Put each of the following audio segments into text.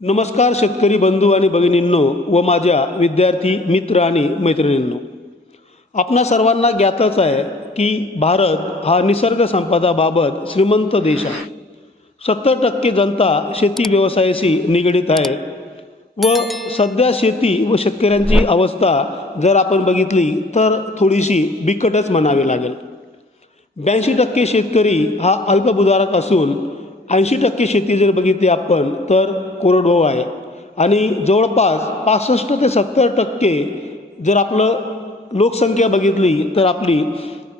नमस्कार शेतकरी बंधू आणि भगिनींनो व माझ्या विद्यार्थी मित्र आणि मैत्रिणींनो. आपणा सर्वांना ज्ञातच आहे की भारत हा निसर्ग संपदाबाबत श्रीमंत देश आहे. सत्तर टक्के जनता शेती व्यवसायाशी निगडीत आहे व सध्या शेती व शेतकऱ्यांची अवस्था जर आपण बघितली तर थोडीशी बिकटच म्हणावी लागेल. ब्याऐंशी टक्के शेतकरी हा अल्पभूधारक असून ऐंशी टक्के शेती जर बघितली आपण तर कोरडवाहू आहे. आणि जवळपास पासष्ट ते सत्तर टक्के जर आपलं लोकसंख्या बघितली तर आपली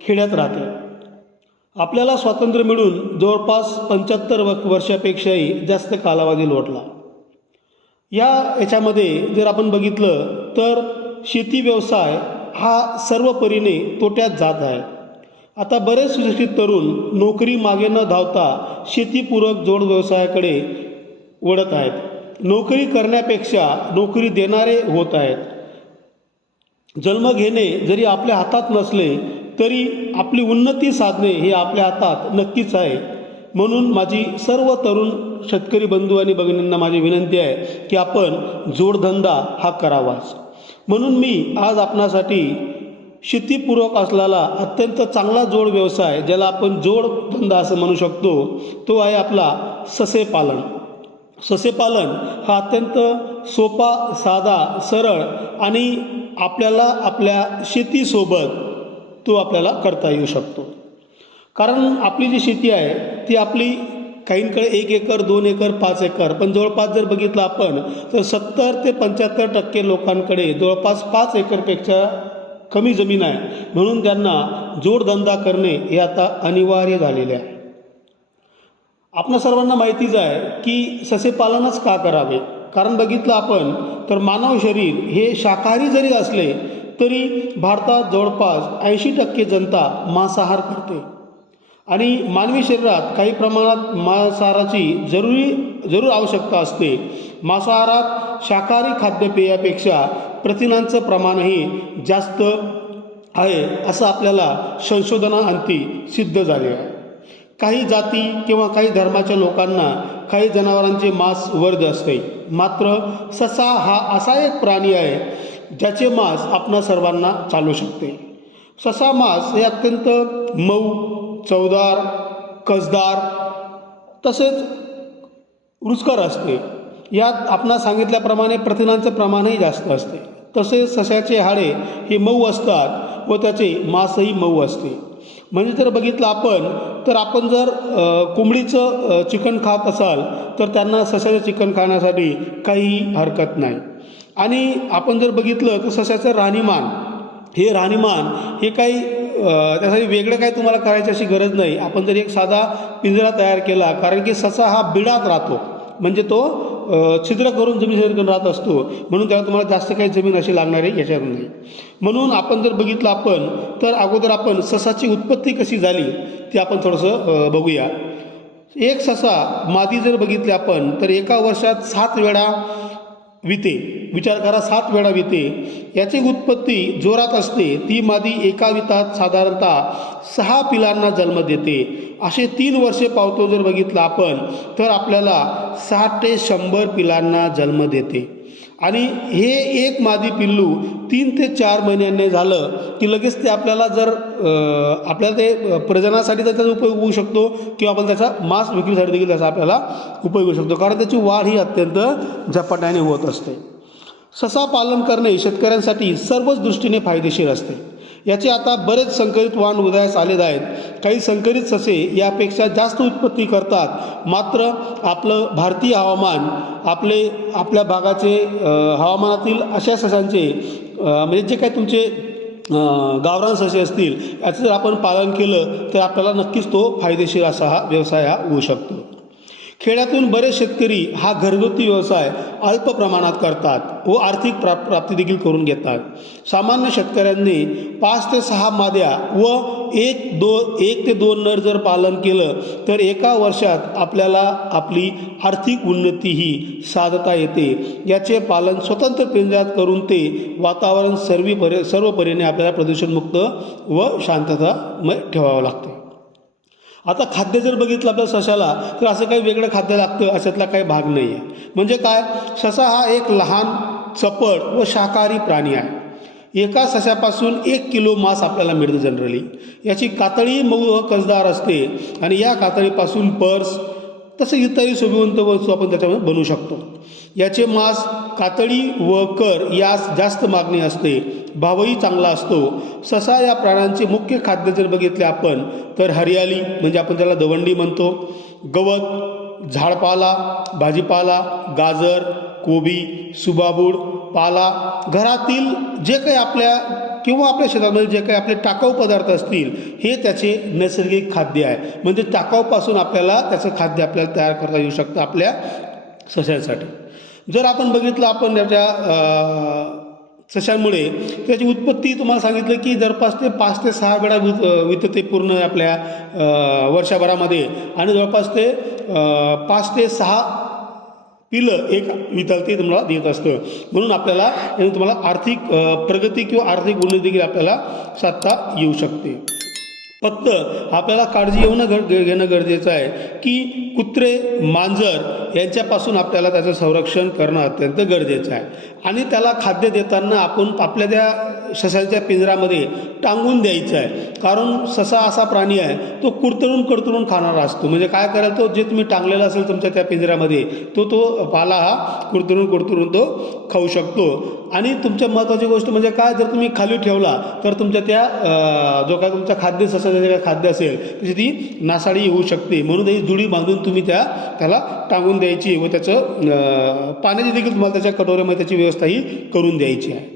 खेड्यात राहते. आपल्याला स्वातंत्र्य मिळून जवळपास पंच्याहत्तर व वर्षापेक्षाही जास्त कालावधी लोटला. या याच्यामध्ये जर आपण बघितलं तर शेती व्यवसाय हा सर्व परीने तोट्यात जात आहे. आता बरेच सुशिक्षित तरुण नोकरी मागे न धावता शेतीपूरक जोड व्यवसायाकडे वळत आहेत. नोकरी करण्यापेक्षा नोकरी देणारे होत आहेत. जन्म घेणे जरी आपल्या हातात नसले तरी आपली उन्नती साधणे हे आपल्या हातात नक्कीच आहे. म्हणून माझी सर्व तरुण शेतकरी बंधू आणि भगिनींना माझी विनंती आहे की आपण जोडधंदा हा करावाच. म्हणून मी आज आपणासाठी शेतीपूरक असलेला अत्यंत चांगला जोड व्यवसाय ज्याला आपण जोडधंदा असं म्हणू शकतो तो आहे आपला ससेपालन ससेपालन हा अत्यंत सोपा साधा सरळ आणि आपल्याला आपल्या शेतीसोबत तो आपल्याला करता येऊ शकतो. कारण आपली जी शेती आहे ती आपली काहींकडे एक एकर दोन एकर पाच एकर. पण जवळपास जर बघितलं आपण तर सत्तर ते पंच्याहत्तर टक्के लोकांकडे जवळपास पाच एकरपेक्षा कमी जमीन आहे. म्हणून त्यांना जोडधंदा करणे हे आता अनिवार्य झालेले आहे. आपणा सर्वांना माहितीच आहे की ससेपालनच का करावे? कारण बघितलं आपण तर मानव शरीर हे शाकाहारी जरी असले तरी भारतात जवळपास ऐंशी टक्के जनता मांसाहार करते. आणि मानवी शरीरात काही प्रमाणात मांसाहाराची जरुरी जरूर आवश्यकता असते. मांसाहारात शाकाहारी खाद्यपेयापेक्षा प्रथिनांचं प्रमाणही जास्त आहे असं आपल्याला संशोधनाअंती सिद्ध झाले आहे. काही जाती किंवा काही धर्माच्या लोकांना काही जनावरांचे मांस वर्ज असते. मात्र ससा हा असा एक प्राणी आहे ज्याचे मांस आपणा सर्वांना चालू शकते. ससा मांस हे अत्यंत मऊ चवदार कसदार तसेच रुचकर असते. यात आपणा सांगितल्याप्रमाणे प्रथिनांचं प्रमाणही जास्त असते. तसेच सशाचे हाडे हे मऊ असतात व त्याचे मांसही मऊ असते. म्हणजे जर बघितलं आपण तर आपण जर कोंबडीचं चिकन खात असाल तर त्यांना सशाचं चिकन खाण्यासाठी काही हरकत नाही. आणि आपण जर बघितलं तर सशाचं राहणीमान हे राहणीमान हे काही त्यासाठी वेगळं काही तुम्हाला करायची अशी गरज नाही. आपण जर एक साधा पिंजरा तयार केला कारण की ससा हा बिडात राहतो. म्हणजे तो छिद्र करून जमीन करून राहत असतो म्हणून त्याला तुम्हाला जास्त काही जमीन अशी लागणारी याच्यावर नाही. म्हणून आपण जर बघितलं आपण तर अगोदर आपण ससाची उत्पत्ती कशी झाली ती आपण थोडंसं बघूया. एक ससा मादी जर बघितली आपण तर एका वर्षात सात वेळा विते. विचार करा सात वेळा विते. याची उत्पत्ती जोरात असते ती मादी एका वितात साधारणतः सहा पिलांना जन्म देते. असे तीन वर्षे पावतो जर बघितलं आपण तर आपल्याला साठ ते शंभर पिलांना जन्म देते. आणि हे एक मादी पिल्लू तीन ते चार महिन्यांनी झालं की लगेच ते आपल्याला जर आपल्याला ते प्रजनासाठी त्याचा उपयोग होऊ शकतो किंवा आपण त्याचा मांस विक्रीसाठी देखील त्याचा आपल्याला उपयोग होऊ शकतो. कारण त्याची वाढ ही अत्यंत झपाट्याने होत असते. ससा पालन करणे शेतकऱ्यांसाठी सर्वच दृष्टीने फायदेशीर असते. याचे आता बरेच संकरित वाण उदयास आलेले आहेत. काही संकरित ससे यापेक्षा जास्त उत्पत्ती करतात. मात्र आपलं भारतीय हवामान आपले आपल्या भागाचे हवामानातील अशा ससांचे म्हणजे जे काही तुमचे गावरान ससे असतील याचं जर आपण पालन केलं तर आपल्याला नक्कीच तो फायदेशीर असा हा व्यवसाय हा होऊ शकतो. खेड्यातून बरेच शेतकरी हा घरगुती व्यवसाय अल्प प्रमाणात करतात व आर्थिक प्राप प्राप्ती देखील करून घेतात. सामान्य शेतकऱ्यांनी पाच ते सहा माद्या व एक दो एक ते दोन नर जर पालन केलं तर एका वर्षात आपल्याला आपली आर्थिक उन्नतीही साधता येते. याचे पालन स्वतंत्र पिंजऱ्यात करून ते वातावरण सर्वी परि सर्व परीने आपल्याला प्रदूषणमुक्त व शांततामय ठेवावं लागते. आता खाद्य जर बघितलं आपल्या सशाला तर असं काही वेगळं खाद्य लागतं अशातला काही भाग नाही आहे. म्हणजे काय? ससा हा एक लहान चपळ व शाकाहारी प्राणी आहे. एका सशापासून एक किलो मांस आपल्याला मिळतं जनरली याची कातळी मऊ व कसदार असते आणि या कातळीपासून पर्स तसं इतरही शोभिवंत वस्तू आपण त्याच्यामध्ये बनवू शकतो. याचे मांस कातडी व कर यास जास्त मागणी असते. भावही चांगला असतो. ससा या प्राण्यांचे मुख्य खाद्य जर बघितले आपण तर हरियाली म्हणजे आपण त्याला दवंडी म्हणतो. गवत झाडपाला भाजीपाला गाजर कोबी सुबाबूड पाला घरातील जे काही आपल्या किंवा आपल्या शेतामध्ये जे काही आपले टाकाऊ पदार्थ असतील हे त्याचे नैसर्गिक खाद्य आहे. म्हणजे टाकाऊपासून आपल्याला त्याचं खाद्य आपल्याला तयार करता येऊ शकतं आपल्या सस्यांसाठी. जर आपण बघितलं आपण त्याच्या सशामुळे त्याची उत्पत्ती तुम्हाला सांगितलं की जवळपास ते पाच ते सहा वेळा वित वितते पूर्ण आपल्या वर्षभरामध्ये. आणि जवळपास ते पाच ते सहा पिलं एक वितळते तुम्हाला देत असतं. म्हणून आपल्याला तुम्हाला आर्थिक प्रगती किंवा आर्थिक उन्नती देखील आपल्याला साधता येऊ शकते. फक्त आपल्याला काळजी घेणं गर घेणं गरजेचं आहे की कुत्रे मांजर यांच्यापासून आपल्याला त्याचं संरक्षण करणं अत्यंत गरजेचं आहे. आणि त्याला खाद्य देताना आपण आपल्या त्या ससाच्या पिंजरामध्ये टांगून द्यायचं आहे. कारण ससा असा प्राणी आहे तो कुडतरून कडतरून खाणारा असतो. म्हणजे काय करायला तो? जे तुम्ही टांगलेला असेल तुमच्या त्या पिंजऱ्यामध्ये तो तो पाला हा कुडतरून कुडतरून तो खाऊ शकतो. आणि तुमच्या महत्त्वाची गोष्ट म्हणजे काय? जर तुम्ही खाली ठेवला तर तुमच्या त्या जो काय तुमचा खाद्य ससाचं जे काय खाद्य असेल त्याची ती नासाडी होऊ शकते. म्हणून ही जुडी बांधून तुम्ही त्या त्याला टांगून द्यायची व त्याचं पाण्याची देखील तुम्हाला त्याच्या कटोऱ्यामध्ये त्याची व्यवस्था ही करून द्यायची आहे.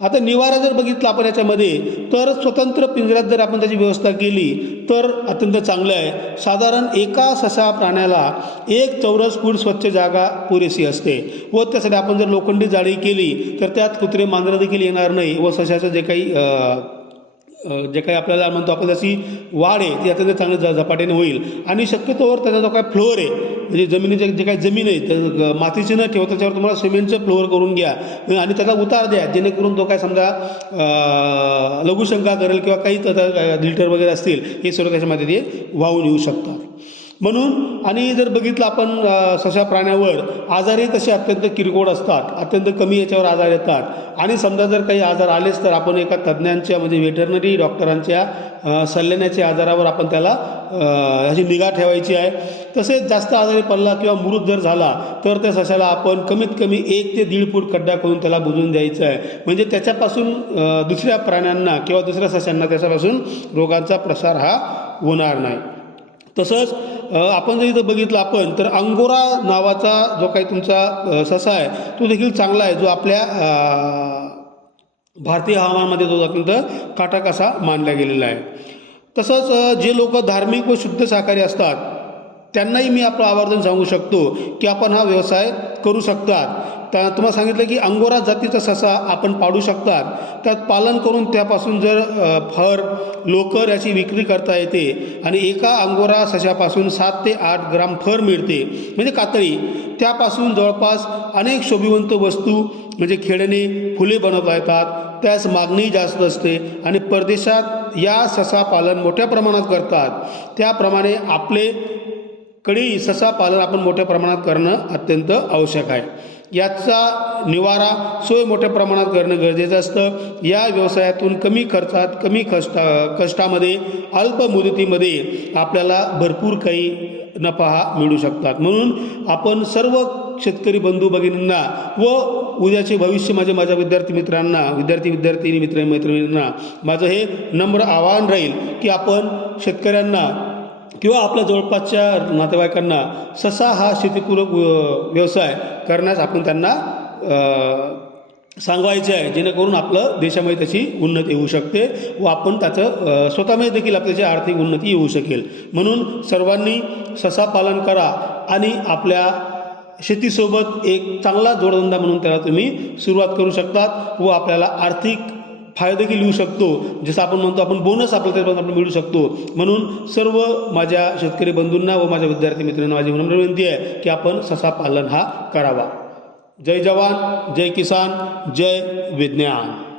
आता निवारा जर बघितला आपण याच्यामध्ये तर स्वतंत्र पिंजऱ्यात जर आपण त्याची व्यवस्था केली तर अत्यंत चांगलं आहे. साधारण एका ससा प्राण्याला एक चौरस फूट स्वच्छ जागा पुरेशी असते व त्यासाठी आपण जर लोखंडी जाळी केली तर त्यात कुत्रे मांजरं देखील येणार नाही व सशाचं जे काही जे काही आपल्याला म्हणतो आपण जशी वाढ आहे ती अत्यंत चांगलं ज झपाट्याने होईल. आणि शक्यतोवर त्याचा जो काय फ्लोअर आहे म्हणजे जमिनीचे जे काही जमीन आहे तर मातीची न ठेवता त्याच्यावर तुम्हाला सिमेंटचं फ्लोअर करून घ्या. आणि त्याचा उतार द्या जेणेकरून तो काय समजा लघुशंका करेल किंवा काही लिटर वगैरे असतील हे सर्व त्याच्यामध्ये ते वाहून येऊ शकतात. म्हणून आणि जर बघितलं आपण सशा प्राण्यावर आजारही तसे अत्यंत किरकोळ असतात अत्यंत कमी याच्यावर आजार येतात. आणि समजा जर काही आजार आलेच तर आपण एका तज्ज्ञांच्या म्हणजे वेटरनरी डॉक्टरांच्या अ, सल्ल्याण्याच्या आजारावर आपण त्याला ह्याची निगा ठेवायची आहे. तसेच जास्त आजारी पडला किंवा मृत जर झाला तर त्या सशाला आपण कमीत कमी एक ते दीड फूट खड्डा करून त्याला बुजून द्यायचं आहे. म्हणजे त्याच्यापासून दुसऱ्या प्राण्यांना किंवा दुसऱ्या सशांना त्याच्यापासून रोगांचा प्रसार हा होणार नाही. तसंच आपण जर इथं बघितलं आपण तर अंगोरा नावाचा जो काही तुमचा ससा आहे तो देखील चांगला आहे जो आपल्या भारतीय हवामानामध्ये तो अत्यंत काटक असा मानला गेलेला आहे. तसंच जे लोक धार्मिक व शुद्ध शाकाहारी असतात त्यांनाही मी आपलं आवर्जून सांगू शकतो की आपण हा व्यवसाय करू शकतात. त्या तुम्हाला सांगितलं की अंगोरा जातीचा ससा आपण पाडू शकतात. त्यात पालन करून त्यापासून जर फर लोकर याची विक्री करता येते आणि एका अंगोरा सशापासून सात ते आठ ग्राम फर मिळते म्हणजे कातळी त्यापासून जवळपास अनेक शोभिवंत वस्तू म्हणजे खेळणे फुले बनवता येतात. त्यास मागणी जास्त असते आणि परदेशात या ससा पालन मोठ्या प्रमाणात करतात. त्याप्रमाणे आपले कळी ससा पालन आपण मोठ्या प्रमाणात करणं अत्यंत आवश्यक आहे. याचा निवारा सोय मोठ्या प्रमाणात करणं गरजेचं असतं. या व्यवसायातून कमी खर्चात कमी कष्टा कष्टामध्ये अल्प मुदतीमध्ये आपल्याला भरपूर काही नफा हा मिळू शकतात. म्हणून आपण सर्व शेतकरी बंधू भगिनींना व उद्याचे भविष्य माझे माझ्या विद्यार्थी मित्रांना विद्यार्थी विद्यार्थिनी मित्र मैत्रिणींना माझं हे नम्र आवाहन राहील की आपण शेतकऱ्यांना किंवा आपल्या जवळपासच्या नातेवाईकांना ससा हा शेतीपूरक व्यवसाय करण्यास आपण त्यांना सांगवायचे आहे जेणेकरून आपलं देशामध्ये त्याची उन्नती होऊ शकते व आपण त्याचं स्वतःमध्ये देखील आपल्याची आर्थिक उन्नती येऊ शकेल. म्हणून सर्वांनी ससा पालन करा आणि आपल्या शेतीसोबत एक चांगला जोडधंदा म्हणून त्याला तुम्ही सुरुवात करू शकतात व आपल्याला आर्थिक फायदा देखील येऊ शकतो. जसं आपण म्हणतो आपण बोनस आपल्याला त्याच्यापासून आपण मिळू शकतो. म्हणून सर्व माझ्या शेतकरी बंधूंना व माझ्या विद्यार्थी मित्रांना माझी विनम्र विनंती आहे की आपण ससा पालन हा करावा. जय जवान जय किसान जय विज्ञान.